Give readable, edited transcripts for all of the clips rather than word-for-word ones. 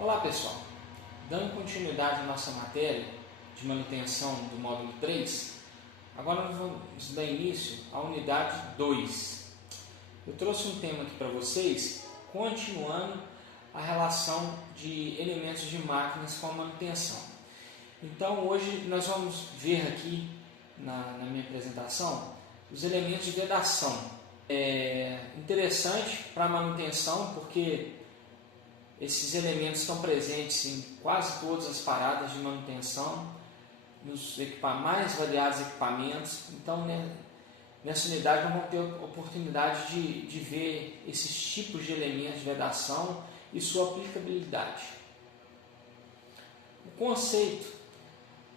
Olá pessoal, dando continuidade à nossa matéria de manutenção do módulo 3, agora nós vamos dar início à unidade 2. Eu trouxe um tema aqui para vocês, continuando a relação de elementos de máquinas com a manutenção. Então hoje nós vamos ver aqui na minha apresentação os elementos de vedação. É interessante para a manutenção porque esses elementos estão presentes em quase todas as paradas de manutenção, nos mais variados equipamentos. Então, nessa unidade, nós vamos ter a oportunidade de ver esses tipos de elementos de vedação e sua aplicabilidade. O conceito: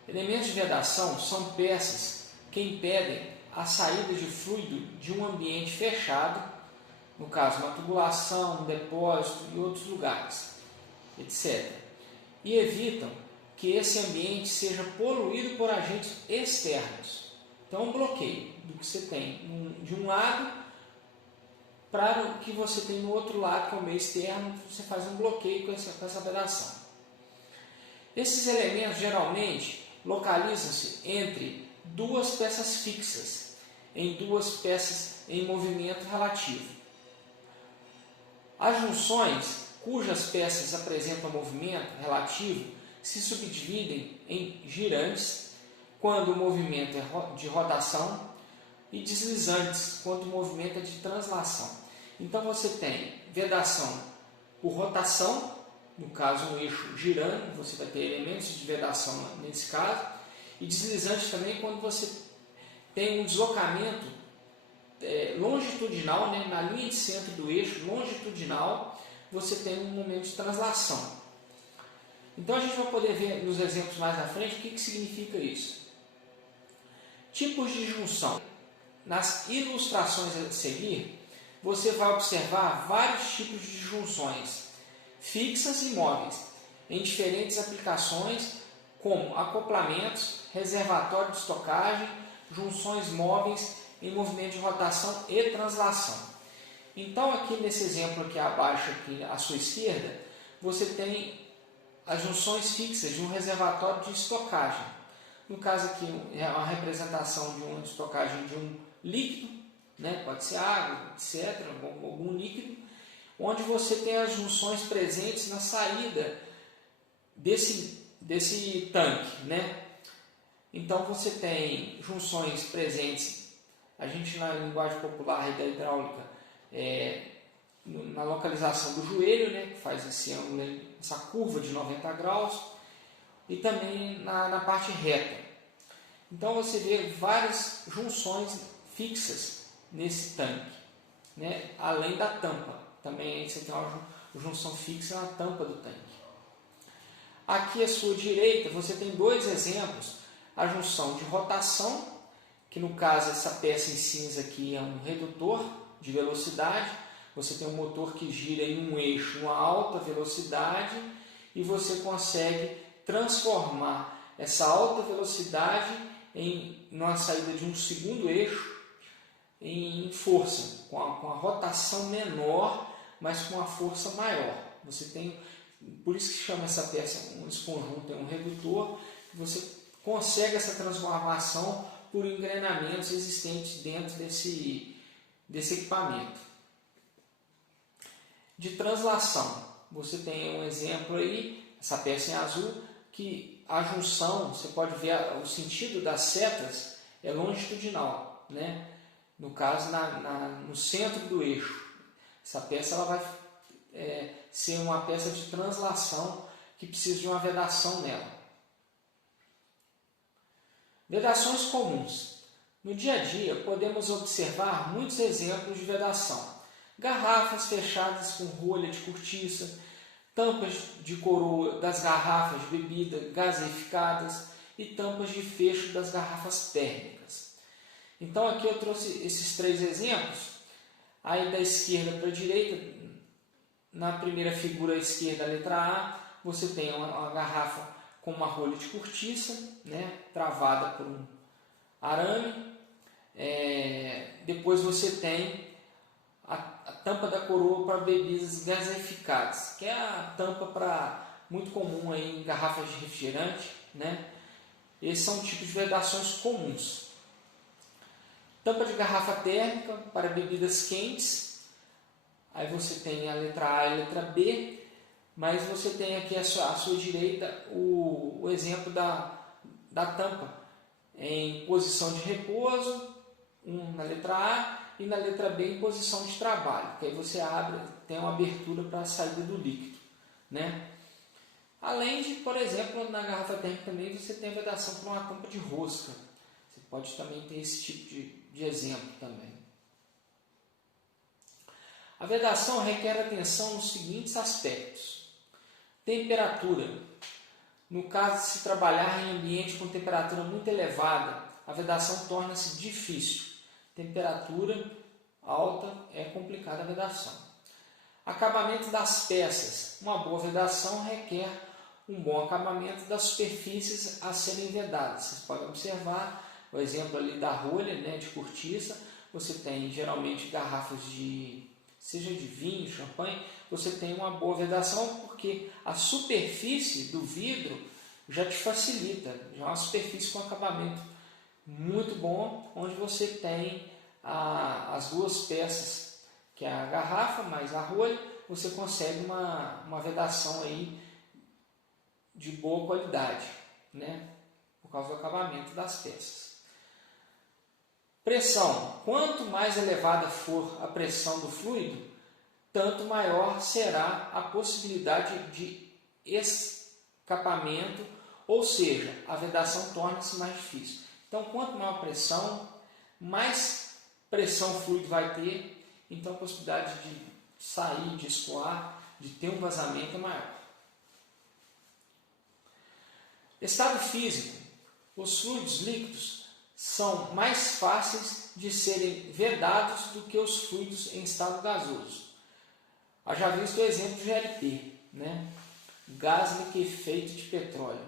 elementos de vedação são peças que impedem a saída de fluido de um ambiente fechado, no caso uma tubulação, um depósito e outros lugares, etc. E evitam que esse ambiente seja poluído por agentes externos. Então, um bloqueio do que você tem de um lado para o que você tem no outro lado, que é o meio externo, você faz um bloqueio com essa vedação. Esses elementos geralmente localizam-se entre duas peças fixas, em duas peças em movimento relativo. As junções, cujas peças apresentam movimento relativo, se subdividem em girantes, quando o movimento é de rotação, e deslizantes, quando o movimento é de translação. Então você tem vedação por rotação, no caso um eixo girando, você vai ter elementos de vedação nesse caso, e deslizante também quando você tem um deslocamento longitudinal, na linha de centro do eixo longitudinal, você tem um momento de translação. Então a gente vai poder ver nos exemplos mais à frente o que significa isso. Tipos de junção. Nas ilustrações a seguir, você vai observar vários tipos de junções, fixas e móveis, em diferentes aplicações, como acoplamentos, reservatório de estocagem, junções móveis em movimento de rotação e translação. Então, aqui nesse exemplo aqui abaixo, aqui à sua esquerda, você tem as junções fixas de um reservatório de estocagem. No caso aqui é uma representação de uma estocagem de um líquido, pode ser água, etc., algum líquido, onde você tem as junções presentes na saída desse tanque. Então você tem junções presentes, a gente na linguagem popular da hidráulica, na localização do joelho, que faz esse ângulo, essa curva de 90 graus, e também na parte reta. Então você vê várias junções fixas nesse tanque, além da tampa. Também você tem uma junção fixa na tampa do tanque. Aqui à sua direita você tem dois exemplos: a junção de rotação, que no caso essa peça em cinza aqui é um redutor de velocidade. Você tem um motor que gira em um eixo, uma alta velocidade, e você consegue transformar essa alta velocidade em uma saída de um segundo eixo em força, com a rotação menor, mas com a força maior. Você tem, por isso que chama essa peça, esse conjunto é um redutor. Você consegue essa transformação por engrenamentos existentes dentro desse equipamento. De translação, você tem um exemplo aí, essa peça em azul, que a junção, você pode ver o sentido das setas é longitudinal, no caso no centro do eixo. Essa peça ela vai ser uma peça de translação que precisa de uma vedação nela. Vedações comuns. No dia a dia, podemos observar muitos exemplos de vedação. Garrafas fechadas com rolha de cortiça, tampas de coroa das garrafas de bebida gaseificadas e tampas de fecho das garrafas térmicas. Então aqui eu trouxe esses três exemplos. Aí da esquerda para a direita, na primeira figura à esquerda, a letra A, você tem uma garrafa com uma rolha de cortiça, travada por um arame. Depois você tem a tampa da coroa para bebidas gaseificadas, que é a tampa muito comum aí em garrafas de refrigerante, né? Esses são tipos de vedações comuns. Tampa de garrafa térmica para bebidas quentes. Aí você tem a letra A e a letra B, mas você tem aqui à sua direita o exemplo da tampa em posição de repouso, na letra A, e na letra B em posição de trabalho, que aí você abre, tem uma abertura para a saída do líquido, né? Além de, por exemplo, na garrafa térmica também você tem a vedação para uma tampa de rosca. Você pode também ter esse tipo de exemplo também. A vedação requer atenção nos seguintes aspectos. Temperatura. No caso de se trabalhar em ambiente com temperatura muito elevada, a vedação torna-se difícil. Temperatura alta é complicada a vedação. Acabamento das peças. Uma boa vedação requer um bom acabamento das superfícies a serem vedadas. Vocês podem observar o exemplo ali da rolha, né, de cortiça. Você tem geralmente garrafas seja de vinho, champanhe, você tem uma boa vedação porque a superfície do vidro já te facilita, já é uma superfície com acabamento muito bom, onde você tem as duas peças, que é a garrafa mais a rolha, você consegue uma vedação aí de boa qualidade, né? Por causa do acabamento das peças. Pressão. Quanto mais elevada for a pressão do fluido, tanto maior será a possibilidade de escapamento, ou seja, a vedação torna-se mais difícil. Então, quanto maior a pressão, mais pressão o fluido vai ter, então a possibilidade de sair, de escoar, de ter um vazamento é maior. Estado físico. Os fluidos líquidos são mais fáceis de serem vedados do que os fluidos em estado gasoso. Já visto o exemplo do GLP, né? Gás liquefeito de petróleo.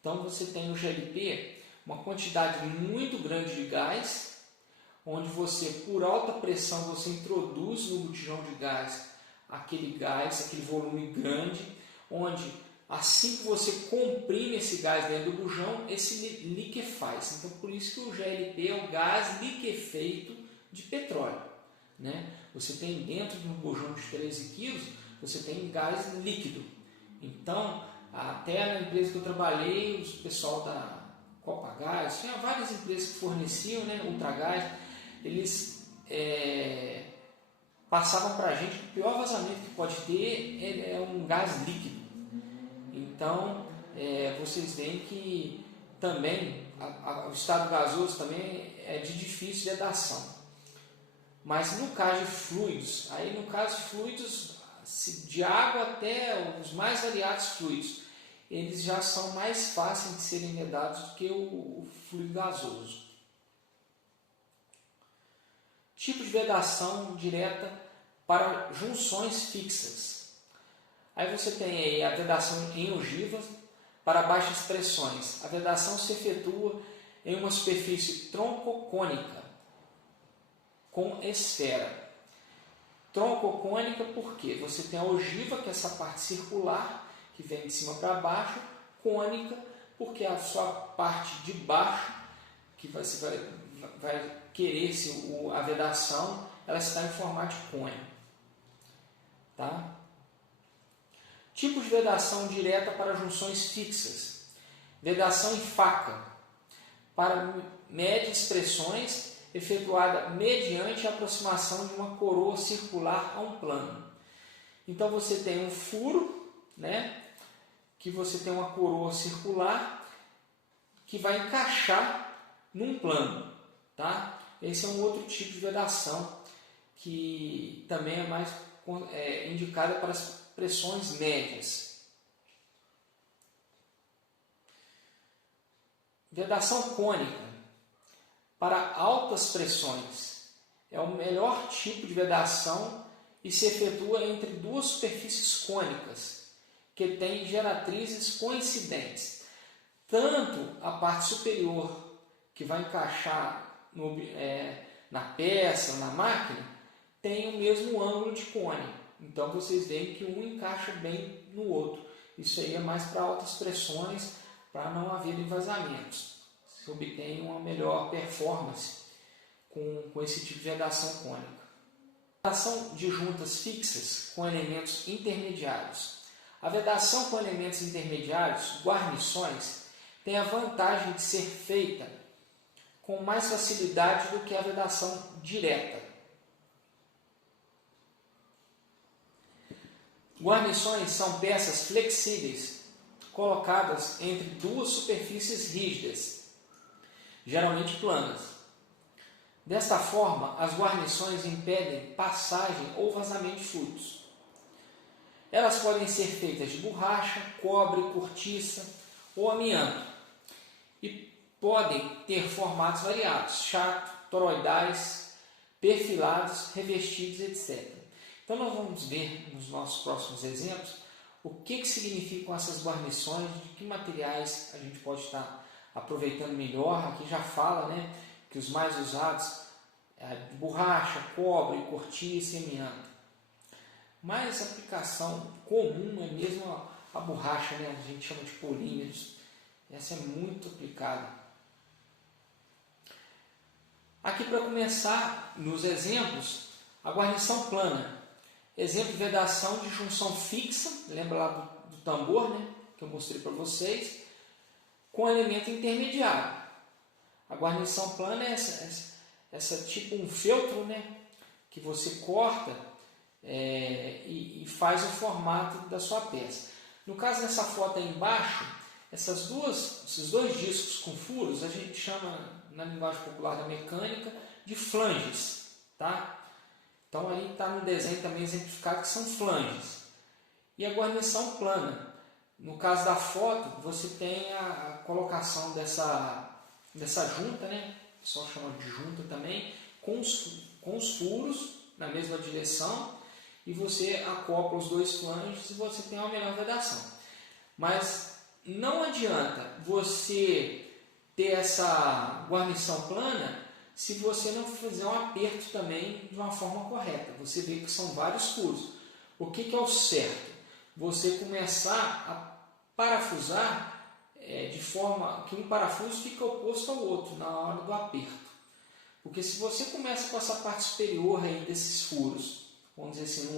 Então você tem no GLP uma quantidade muito grande de gás, onde você, por alta pressão, você introduz no botijão de gás, aquele volume grande, onde assim que você comprime esse gás dentro do bujão, esse liquefaz. Então, por isso que o GLP é o gás liquefeito de petróleo, né? Você tem dentro de um bujão de 13 kg, você tem gás líquido. Então, até na empresa que eu trabalhei, o pessoal da Copagás, tinha várias empresas que forneciam, né, Ultragás, eles passavam para a gente que o pior vazamento que pode ter é um gás líquido. Então, vocês veem que também o estado gasoso também é de difícil vedação. Mas no caso de fluidos, de água até os mais variados fluidos, eles já são mais fáceis de serem vedados do que o fluido gasoso. Tipo de vedação direta para junções fixas. Aí você tem aí a vedação em ogivas para baixas pressões. A vedação se efetua em uma superfície troncocônica com esfera. Troncocônica porque você tem a ogiva, que é essa parte circular, que vem de cima para baixo, cônica, porque a sua parte de baixo, que você vai querer a vedação, ela está em formato de cone. Tá? Tipos de vedação direta para junções fixas. Vedação em faca, para médias pressões, efetuada mediante a aproximação de uma coroa circular a um plano. Então você tem um furo, né, que você tem uma coroa circular que vai encaixar num plano. Tá? Esse é um outro tipo de vedação que também é mais indicada para as pressões médias. Vedação cônica para altas pressões é o melhor tipo de vedação e se efetua entre duas superfícies cônicas que têm geratrizes coincidentes. Tanto a parte superior, que vai encaixar na peça, na máquina, têm o mesmo ângulo de cone. Então vocês veem que um encaixa bem no outro. Isso aí é mais para altas pressões, para não haver vazamentos. Se obtém uma melhor performance com esse tipo de vedação cônica. Vedação de juntas fixas com elementos intermediários. A vedação com elementos intermediários, guarnições, tem a vantagem de ser feita com mais facilidade do que a vedação direta. Guarnições são peças flexíveis colocadas entre duas superfícies rígidas, geralmente planas. Desta forma, as guarnições impedem passagem ou vazamento de fluidos. Elas podem ser feitas de borracha, cobre, cortiça ou amianto e podem ter formatos variados, chato, toroidais, perfilados, revestidos, etc. Então nós vamos ver nos nossos próximos exemplos o que significam essas guarnições, de que materiais a gente pode estar aproveitando melhor. Aqui já fala, né, que os mais usados é borracha, cobre, cortiça e amianto. Mas a aplicação comum é mesmo a borracha, né? A gente chama de polímeros. Essa é muito aplicada. Aqui para começar, nos exemplos, a guarnição plana. Exemplo de vedação de junção fixa, lembra lá do tambor, né? Que eu mostrei para vocês, com elemento intermediário. A guarnição plana é essa tipo um feltro, né? Que você corta e faz o formato da sua peça. No caso dessa foto aí embaixo, esses dois discos com furos a gente chama, na linguagem popular da mecânica, de flanges, tá? Então aí está no desenho também exemplificado que são flanges. E a guarnição plana. No caso da foto, você tem a colocação dessa junta, né? O pessoal chama de junta também, com os furos na mesma direção, e você acopla os dois flanges e você tem uma melhor vedação. Mas não adianta você ter essa guarnição plana se você não fizer um aperto também de uma forma correta. Você vê que são vários furos. O que é o certo? Você começar a parafusar de forma que um parafuso fica oposto ao outro na hora do aperto. Porque se você começa com essa parte superior aí desses furos, vamos dizer assim,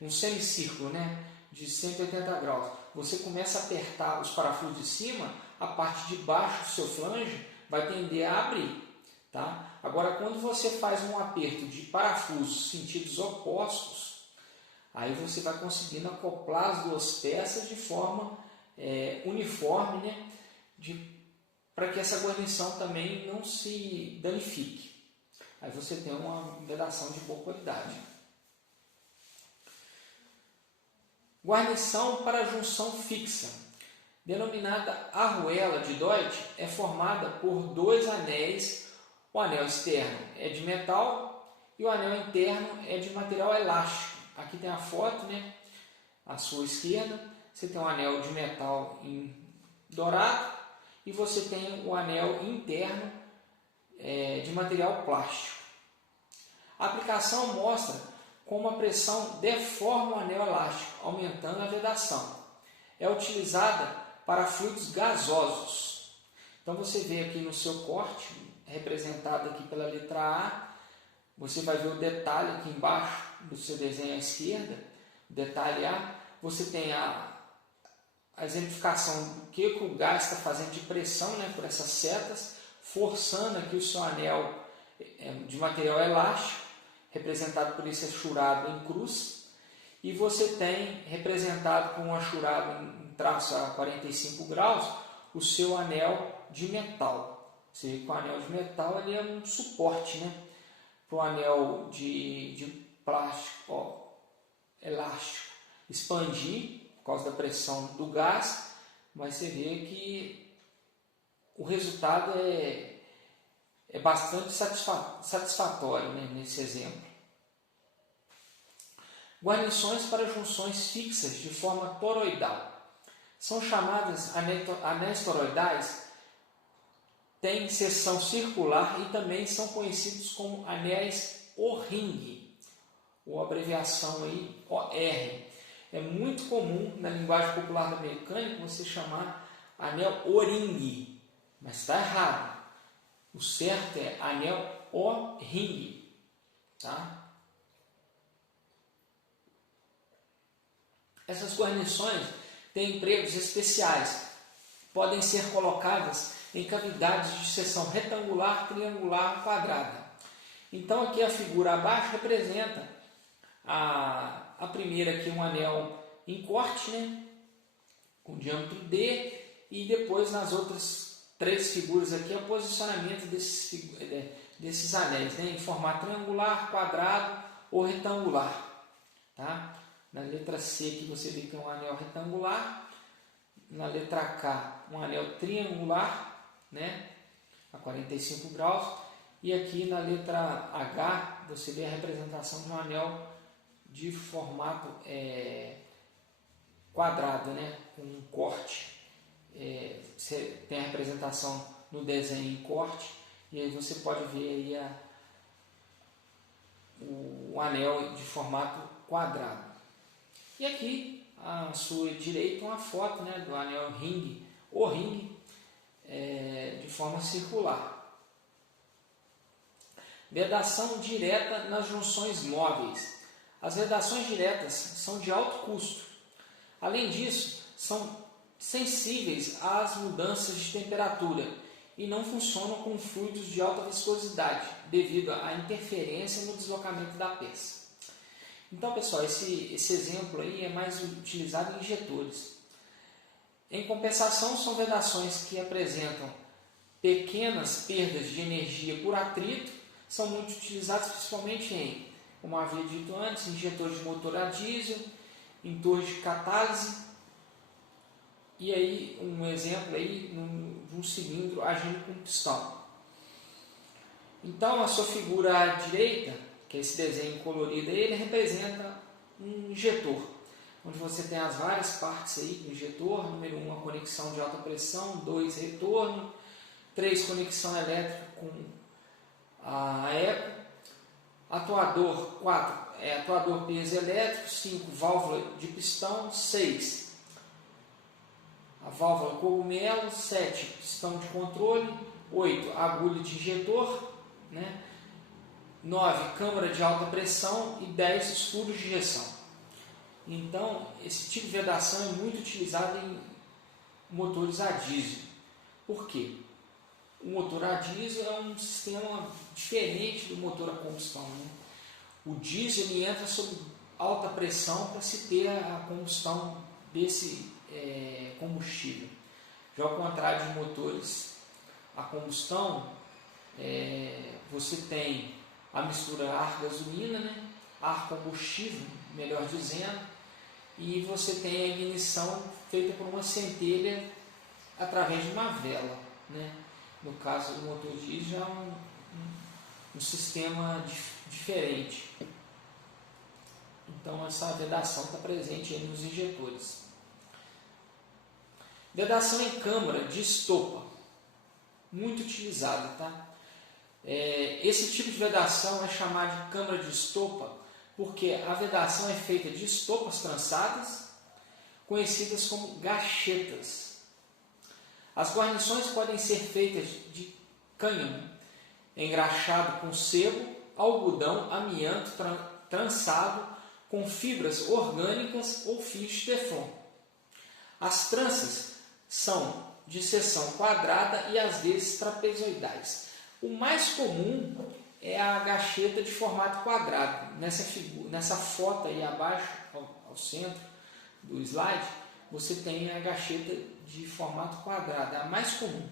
um semicírculo, né, de 180 graus, você começa a apertar os parafusos de cima, a parte de baixo do seu flange vai tender a abrir. Tá? Agora, quando você faz um aperto de parafusos sentidos opostos, aí você vai conseguindo acoplar as duas peças de forma uniforme, né, para que essa guarnição também não se danifique. Aí você tem uma vedação de boa qualidade. Guarnição para junção fixa, denominada arruela de Deutsch, é formada por dois anéis. O anel externo é de metal e o anel interno é de material elástico. Aqui tem a foto, né? À sua esquerda, você tem um anel de metal em dourado e você tem o anel interno de material plástico. A aplicação mostra como a pressão deforma o anel elástico, aumentando a vedação. É utilizada para fluidos gasosos. Então você vê aqui no seu corte, representado aqui pela letra A, você vai ver o detalhe aqui embaixo do seu desenho à esquerda, detalhe A, você tem a exemplificação do que o gás está fazendo de pressão, né, por essas setas, forçando aqui o seu anel de material elástico, representado por esse achurado em cruz, e você tem representado com um achurado em traço a 45 graus o seu anel de metal. Você vê que o anel de metal ele é um suporte, né, para o anel de plástico elástico expandir por causa da pressão do gás, mas você vê que o resultado é bastante satisfatório, né, nesse exemplo. Guarnições para junções fixas de forma toroidal. São chamadas anéis toroidais, têm seção circular e também são conhecidos como anéis O-ring, ou abreviação aí OR. É muito comum na linguagem popular da mecânica você chamar anel O-ring, mas está errado. O certo é anel O-ring, tá? Essas guarnições têm empregos especiais. Podem ser colocadas em cavidades de seção retangular, triangular, quadrada. Então aqui a figura abaixo representa a primeira aqui um anel em corte, né, com diâmetro D, e depois nas outras três figuras aqui é o posicionamento desses anéis, né, em formato triangular, quadrado ou retangular. Tá? Na letra C aqui você vê que é um anel retangular, na letra K um anel triangular, né, a 45 graus, e aqui na letra H você vê a representação de um anel de formato quadrado, né, com um corte. Você tem a representação no desenho em corte, e aí você pode ver aí o anel de formato quadrado. E aqui à sua direita uma foto, né, do anel ring, o ring, de forma circular. Vedação direta nas junções móveis. As vedações diretas são de alto custo. Além disso, são sensíveis às mudanças de temperatura e não funcionam com fluidos de alta viscosidade, devido à interferência no deslocamento da peça. Então, pessoal, esse exemplo aí é mais utilizado em injetores. Em compensação, são vedações que apresentam pequenas perdas de energia por atrito, são muito utilizadas principalmente em, como havia dito antes, injetores de motor a diesel, em torres de catálise, e aí um exemplo aí de um cilindro agindo com pistão. Então, a sua figura à direita, que é esse desenho colorido aí, ele representa um injetor, onde você tem as várias partes aí do injetor. Número 1, a conexão de alta pressão, 2, retorno, 3, conexão elétrica com a eco, atuador, 4, atuador piezoelétrico, 5, válvula de pistão, 6, a válvula cogumelo, 7, pistão de controle, 8, agulha de injetor, né? 9, câmara de alta pressão e 10, os furos de injeção. Então, esse tipo de vedação é muito utilizado em motores a diesel. Por quê? O motor a diesel é um sistema diferente do motor a combustão, né? O diesel ele entra sob alta pressão para se ter a combustão desse combustível. Já ao contrário de motores a combustão, você tem a mistura ar-gasolina, né? Ar-combustível, melhor dizendo, e você tem a ignição feita por uma centelha através de uma vela, né? No caso do motor diesel já é um sistema diferente. Então essa vedação está presente aí nos injetores. Vedação em câmara de estopa, muito utilizada, tá? Esse tipo de vedação é chamado de câmara de estopa porque a vedação é feita de estopas trançadas, conhecidas como gachetas. As guarnições podem ser feitas de cânhamo, engraxado com sebo, algodão, amianto trançado com fibras orgânicas ou fios de teflon. As tranças são de seção quadrada e às vezes trapezoidais. O mais comum é a gacheta de formato quadrado. Nessa foto aí abaixo, ao centro do slide, você tem a gacheta de formato quadrado, é a mais comum.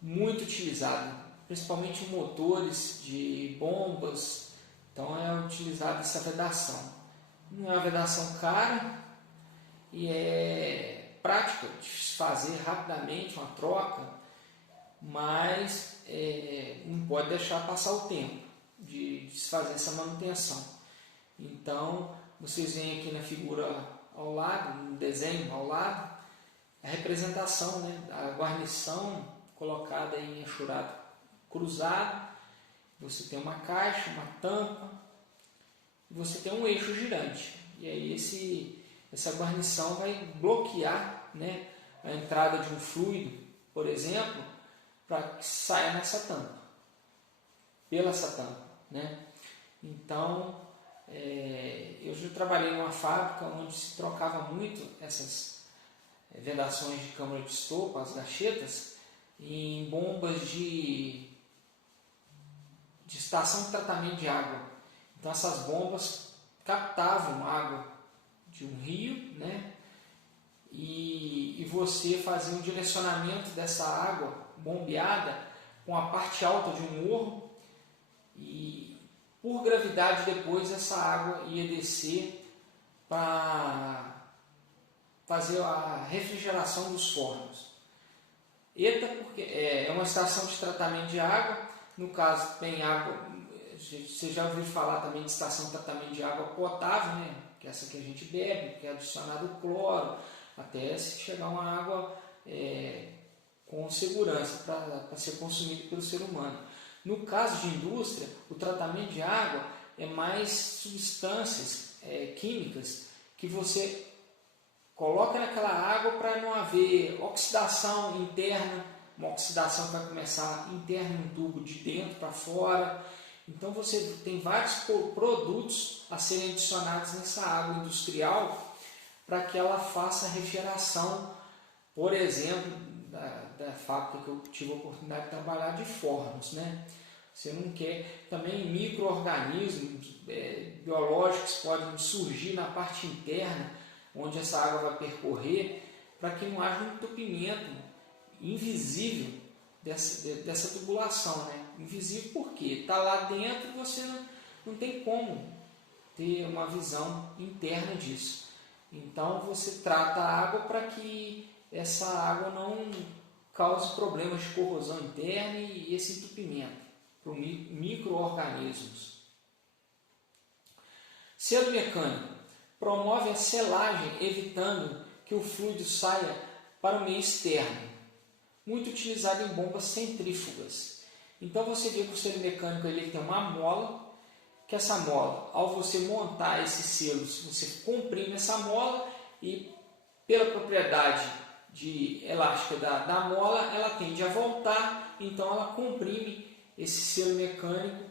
Muito utilizada, principalmente em motores de bombas. Então é utilizada essa vedação. Não é uma vedação cara e é prática de fazer rapidamente uma troca, mas não pode deixar passar o tempo de se fazer essa manutenção. Então vocês veem aqui na figura ao lado, no desenho ao lado, a representação, né, a guarnição colocada em enxurrado cruzado Você tem uma caixa, uma tampa, e você tem um eixo girante. E aí essa guarnição vai bloquear, né, a entrada de um fluido, por exemplo, para que saia nessa tampa, pela essa tampa, né? Então, eu já trabalhei numa fábrica onde se trocava muito essas vedações de câmara de estopa, as gachetas, em bombas de estação de tratamento de água. Então essas bombas captavam água de um rio, né? E você fazia um direcionamento dessa água bombeada com a parte alta de um morro, e por gravidade depois essa água ia descer para fazer a refrigeração dos fornos. ETA porque é uma estação de tratamento de água. No caso tem água, você já ouviu falar também de estação de tratamento de água potável, né? Que é essa que a gente bebe, que é adicionado cloro, até se chegar uma água com segurança para ser consumida pelo ser humano. No caso de indústria, o tratamento de água é mais substâncias químicas que você coloca naquela água para não haver oxidação interna, uma oxidação que vai começar interna no tubo de dentro para fora. Então você tem vários produtos a serem adicionados nessa água industrial para que ela faça a refrigeração, por exemplo, da fábrica que eu tive a oportunidade de trabalhar, de fornos, né? Você não quer também micro-organismos biológicos podem surgir na parte interna, onde essa água vai percorrer, para que não haja um entupimento invisível dessa tubulação, né? Invisível porque está lá dentro, você não tem como ter uma visão interna disso. Então você trata a água para que essa água não cause problemas de corrosão interna e esse entupimento para os micro-organismos. Selo mecânico promove a selagem, evitando que o fluido saia para o meio externo, muito utilizado em bombas centrífugas. Então você vê que o selo mecânico ele tem uma mola, que essa mola, ao você montar esses selos, você comprime essa mola e pela propriedade elástica da mola, ela tende a voltar, então ela comprime esse selo mecânico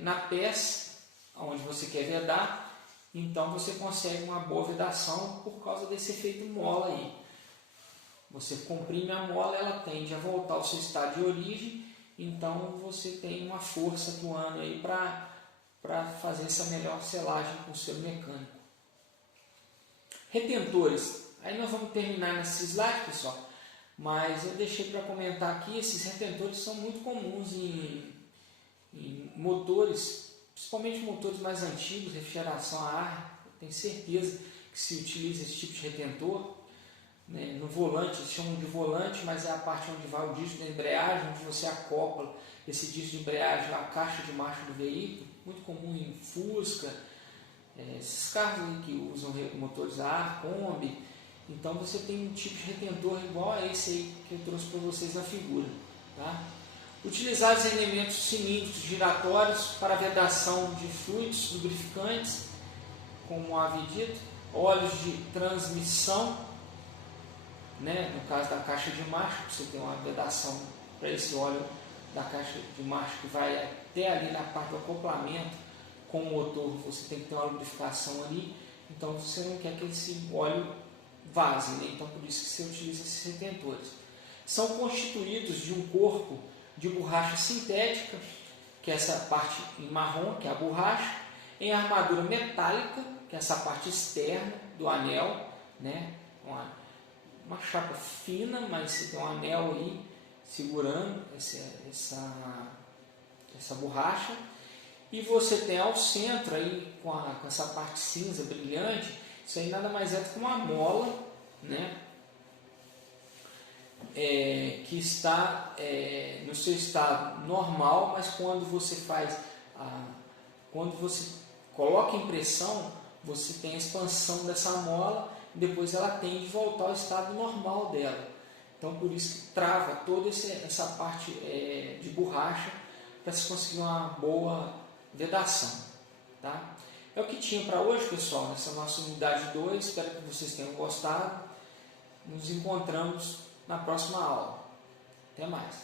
na peça onde você quer vedar. Então você consegue uma boa vedação por causa desse efeito mola aí. Você comprime a mola, ela tende a voltar ao seu estado de origem, então você tem uma força atuando aí para fazer essa melhor selagem com o selo mecânico. Retentores. Aí nós vamos terminar nesse slide, pessoal, mas eu deixei para comentar aqui, esses retentores são muito comuns em motores, principalmente motores mais antigos, refrigeração a ar. Eu tenho certeza que se utiliza esse tipo de retentor, né? No volante, eles chamam de volante, mas é a parte onde vai o disco da embreagem, onde você acopla esse disco de embreagem à caixa de marcha do veículo, muito comum em Fusca, esses carros aí que usam motores a ar, Kombi. Então você tem um tipo de retentor igual a esse aí que eu trouxe para vocês na figura, tá? Utilizados elementos cilíndricos giratórios para vedação de fluidos lubrificantes, como havia dito, óleos de transmissão, né? No caso da caixa de marcha, você tem uma vedação para esse óleo da caixa de marcha que vai até ali na parte do acoplamento com o motor, você tem que ter uma lubrificação ali, então você não quer que esse óleo vaze, né? Então por isso que você utiliza esses retentores. São constituídos de um corpo de borracha sintética, que é essa parte em marrom, que é a borracha, em armadura metálica, que é essa parte externa do anel, né? Uma chapa fina, mas você tem um anel aí segurando essa borracha, e você tem ao centro aí com essa parte cinza brilhante, isso aí nada mais é do que uma mola, né? Que está no seu estado normal, mas quando você quando você coloca em pressão, você tem a expansão dessa mola e depois ela tende a voltar ao estado normal dela. Então por isso que trava toda essa parte de borracha para se conseguir uma boa vedação. Tá? É o que tinha para hoje, pessoal, nessa nossa unidade 2. Espero que vocês tenham gostado. Nos encontramos na próxima aula. Até mais.